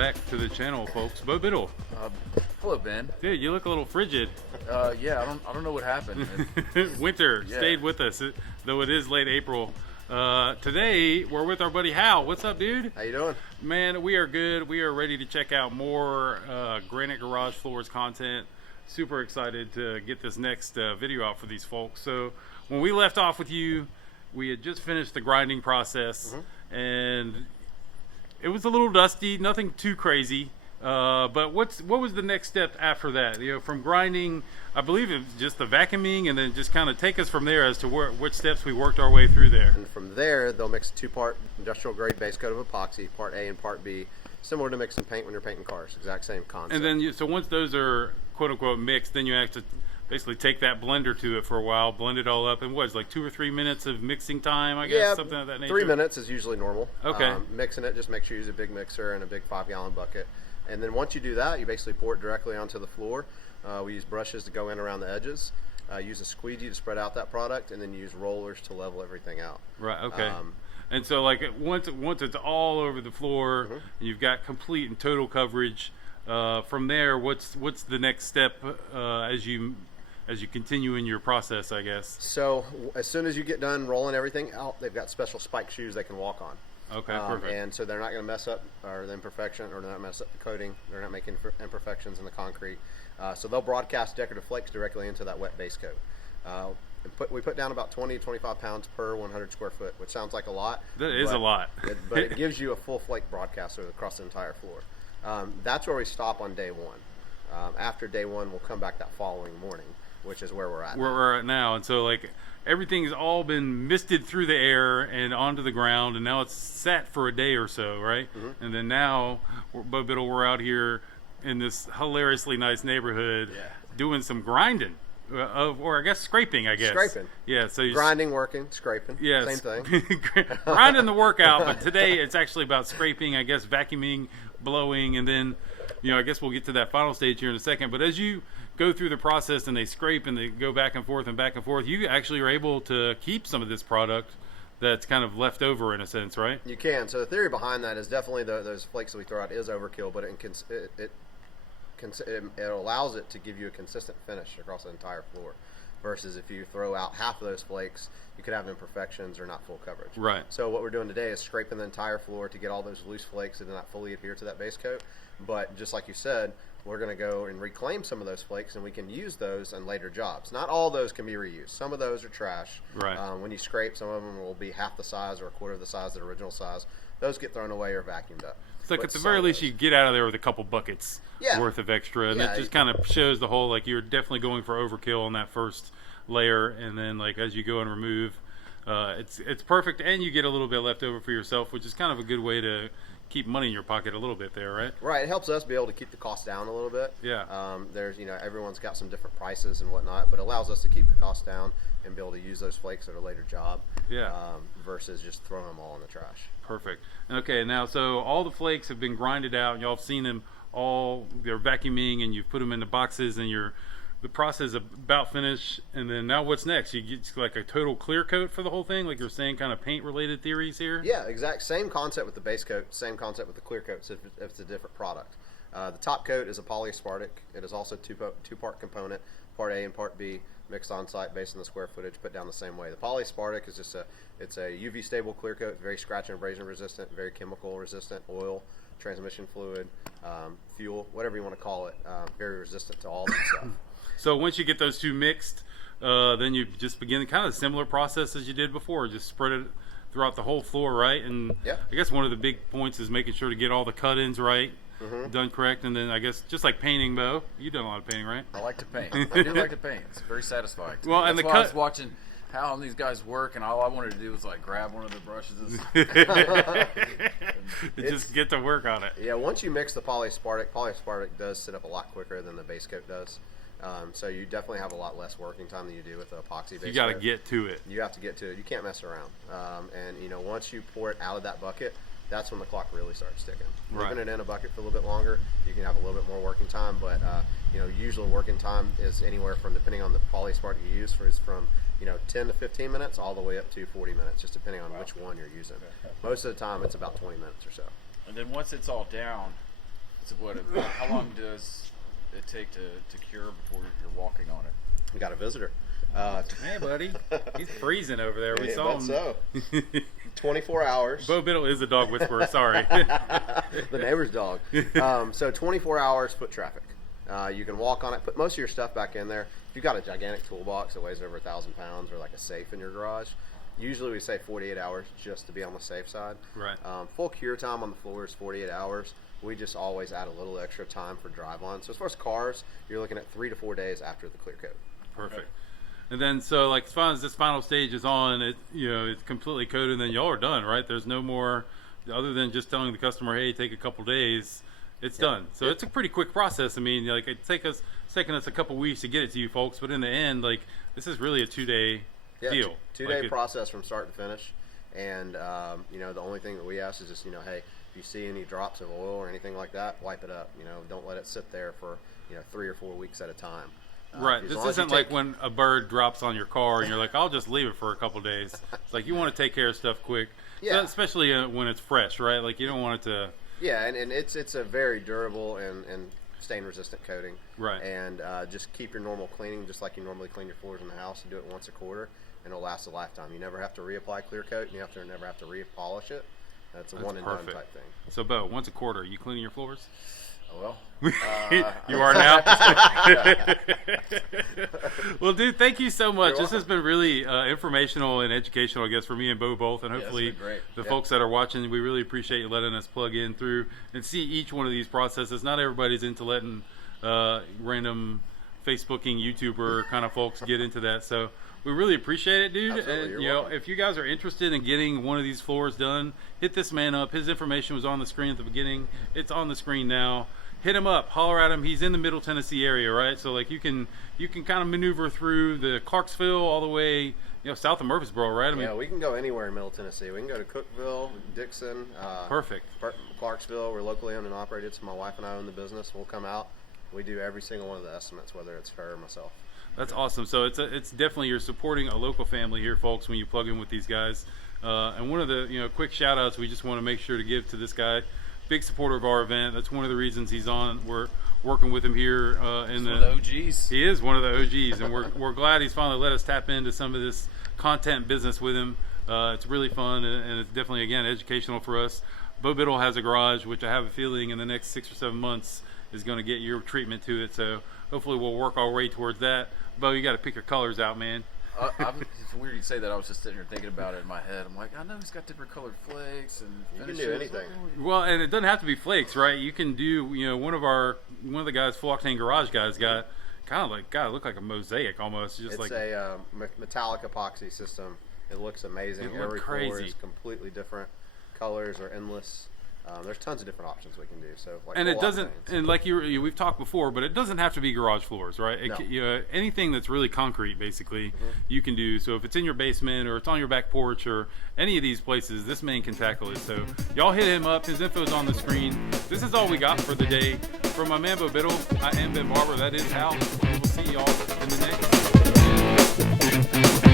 back to the channel, folks. Bo Biddle. Hello, Ben. Dude, you look a little frigid. Yeah, I don't know what happened. Winter stayed with us, though it is late April. Today, we're with our buddy Hal. What's up, dude? How you doing? Man, we are good. We are ready to check out more Granite Garage Floors content. Super excited to get this next video out for these folks. So, when we left off with you, we had just finished the grinding process, and it was a little dusty, nothing too crazy. But what was the next step after that? You know, from grinding, I believe it was just the vacuuming, and then just kind of take us from there as to which steps we worked our way through there. And from there, they'll mix a 2-part industrial grade base coat of epoxy, part A and part B, similar to mixing paint when you're painting cars. Exact same concept. And then, so once those are quote unquote mixed, then you have to basically take that blender to it for a while, blend it all up, and what is like 2 or 3 minutes of mixing time, I guess, yeah, something of that nature. 3 minutes is usually normal. Okay. Mixing it, just make sure you use a big mixer and a big 5-gallon bucket. And then once you do that, you basically pour it directly onto the floor. We use brushes to go in around the edges. Use a squeegee to spread out that product, and then use rollers to level everything out. Right. Okay. And so, like, once it's all over the floor, and you've got complete and total coverage. From there, what's the next step as you continue in your process, I guess? So as soon as you get done rolling everything out, they've got special spike shoes they can walk on. Okay, perfect. And so they're not going to mess up or the imperfection, or not mess up the coating. They're not making imperfections in the concrete. So they'll broadcast decorative flakes directly into that wet base coat. We put down about 20 to 25 pounds per 100 square foot, which sounds like a lot. That is a lot. But it gives you a full flake broadcast across the entire floor. That's where we stop on day one. After day one, we'll come back that following morning, which is where we're at. Where we're at now. And so, like, everything's all been misted through the air and onto the ground, and now it's sat for a day or so, right? And then now, Bo Biddle, we're out here in this hilariously nice neighborhood doing some grinding. Or I guess scraping, I guess. Scraping. Yeah, so you're grinding, working, scraping. Yes. Same thing. Grinding the workout, but today it's actually about scraping, I guess, vacuuming, blowing, and then, you know, I guess we'll get to that final stage here in a second. But as you go through the process and they scrape and they go back and forth, you actually are able to keep some of this product that's kind of left over in a sense, right? You can. So the theory behind that is definitely those flakes that we throw out is overkill, but it allows it to give you a consistent finish across the entire floor, versus if you throw out half of those flakes, you could have imperfections or not full coverage. Right. So what we're doing today is scraping the entire floor to get all those loose flakes that do not fully adhere to that base coat. But just like you said, we're going to go and reclaim some of those flakes, and we can use those in later jobs. Not all those can be reused. Some of those are trash. Right. When you scrape, some of them will be half the size or a quarter of the size of the original size. Those get thrown away or vacuumed up. It's like, at the very least, you get out of there with a couple buckets worth of extra, and it just kind of shows the whole, like, you're definitely going for overkill on that first layer, and then, like, as you go and remove, it's perfect, and you get a little bit left over for yourself, which is kind of a good way to keep money in your pocket a little bit there, right? Right. It helps us be able to keep the cost down a little bit. Yeah. There's, you know, everyone's got some different prices and whatnot, but it allows us to keep the cost down and be able to use those flakes at a later job. Yeah. Versus just throwing them all in the trash. Perfect. Okay, now, so all the flakes have been grinded out, and y'all have seen them all, they're vacuuming, and you've put them into boxes, and the process is about finished. And then now what's next? You get like a total clear coat for the whole thing, like you're saying, kind of paint related theories here? Yeah, exact same concept with the base coat, same concept with the clear coats if it's a different product. The top coat is a polyaspartic. It is also two-part component, part A and part B, mixed on site based on the square footage, put down the same way. The polyaspartic is just it's a UV stable clear coat, very scratch and abrasion resistant, very chemical resistant, oil, transmission fluid, fuel, whatever you want to call it, very resistant to all that stuff. So once you get those two mixed, then you just begin kind of a similar process as you did before, just spread it throughout the whole floor, right? And I guess one of the big points is making sure to get all the cut-ins right, done correct, and then I guess just like painting, Bo, you've done a lot of painting, right? I like to paint. I do like to paint. It's very satisfying. Well, That's and the why I was watching how these guys work, and all I wanted to do was like grab one of the brushes and just get to work on it. Yeah, once you mix the polyaspartic does sit up a lot quicker than the base coat does. So you definitely have a lot less working time than you do with the epoxy base. You got to get to it. You have to get to it. You can't mess around. And you know, once you pour it out of that bucket, that's when the clock really starts ticking. Right. Leaving it in a bucket for a little bit longer, you can have a little bit more working time. But you know, usual working time is anywhere from, depending on the polyaspartic you use, is from 10 to 15 minutes all the way up to 40 minutes, just depending on which one you're using. Most of the time, it's about 20 minutes or so. And then once it's all down, How long does it take to cure before you're walking on it? We got a visitor. Hey, buddy. He's freezing over there. We saw him. So 24 hours. Bo Biddle is a dog whisperer. Sorry. The neighbor's dog. So 24 hours foot traffic. You can walk on it, put most of your stuff back in there. If you've got a gigantic toolbox that weighs over 1,000 pounds or like a safe in your garage, usually we say 48 hours just to be on the safe side. Right. Full cure time on the floor is 48 hours. We just always add a little extra time for drive on. So as far as cars, you're looking at 3 to 4 days after the clear coat. Perfect. And then, so like as far as this final stage is on, it's completely coated, and then y'all are done, right? There's no more, other than just telling the customer, hey, take a couple days, it's done. So it's a pretty quick process. I mean, like it's taken us a couple weeks to get it to you folks, but in the end, like this is really a 2-day deal. Two-day process from start to finish. And the only thing that we ask is just, hey, if you see any drops of oil or anything like that, wipe it up. Don't let it sit there for 3 or 4 weeks at a time. Right. This isn't like when a bird drops on your car and you're like, I'll just leave it for a couple days. It's like you want to take care of stuff quick, so especially when it's fresh, right? Like you don't want it to. Yeah, and it's a very durable and stain resistant coating. Right. And just keep your normal cleaning just like you normally clean your floors in the house, and do it once a quarter, and it'll last a lifetime. You never have to reapply clear coat, and you never have to repolish it. That's a one and done type thing. So, Bo, once a quarter, are you cleaning your floors? Well, you are now. Well, dude, thank you so much. This has been really informational and educational, I guess, for me and Bo both, and hopefully the folks that are watching. We really appreciate you letting us plug in through and see each one of these processes. Not everybody's into letting random Facebooking YouTuber kind of folks get into that, so we really appreciate it, dude. Absolutely, And if you guys are interested in getting one of these floors done, hit this man up. His information was on the screen at the beginning. It's on the screen now. Hit him up, holler at him. He's in the Middle Tennessee area, right? So like you can kind of maneuver through the Clarksville all the way, south of Murfreesboro, right? I mean, we can go anywhere in Middle Tennessee. We can go to Cookeville, Dixon, perfect. Clarksville. We're locally owned and operated, so my wife and I own the business. We'll come out. We do every single one of the estimates, whether it's her or myself. That's awesome. So it's definitely, you're supporting a local family here, folks, when you plug in with these guys. And one of the quick shout outs we just want to make sure to give to this guy, big supporter of our event. That's one of the reasons he's on. We're working with him here in one of the OGs. He is one of the OGs, and we're glad he's finally let us tap into some of this content business with him. It's really fun, and it's definitely, again, educational for us. Bo Biddle has a garage, which I have a feeling in the next 6 or 7 months is going to get your treatment to it. So hopefully we'll work our way towards that. Bo, you got to pick your colors out, man. It's weird you say that. I was just sitting here thinking about it in my head. I'm like, I know he's got different colored flakes and you can do anything. Well, and it doesn't have to be flakes, right? You can do, one of the guys, Full Octane Garage guys, got kind of like, look like a mosaic almost. Just it's a metallic epoxy system. It looks amazing. Every floor is completely different. Colors are endless. There's tons of different options we can do. So, and it doesn't, and like we've talked before, but it doesn't have to be garage floors, right? No. Anything that's really concrete, basically, you can do. So if it's in your basement or it's on your back porch or any of these places, this man can tackle it. So y'all hit him up. His info's on the screen. This is all we got for the day. From my man Bo Biddle, I am Ben Barber. That is Hal. We'll see y'all in the next.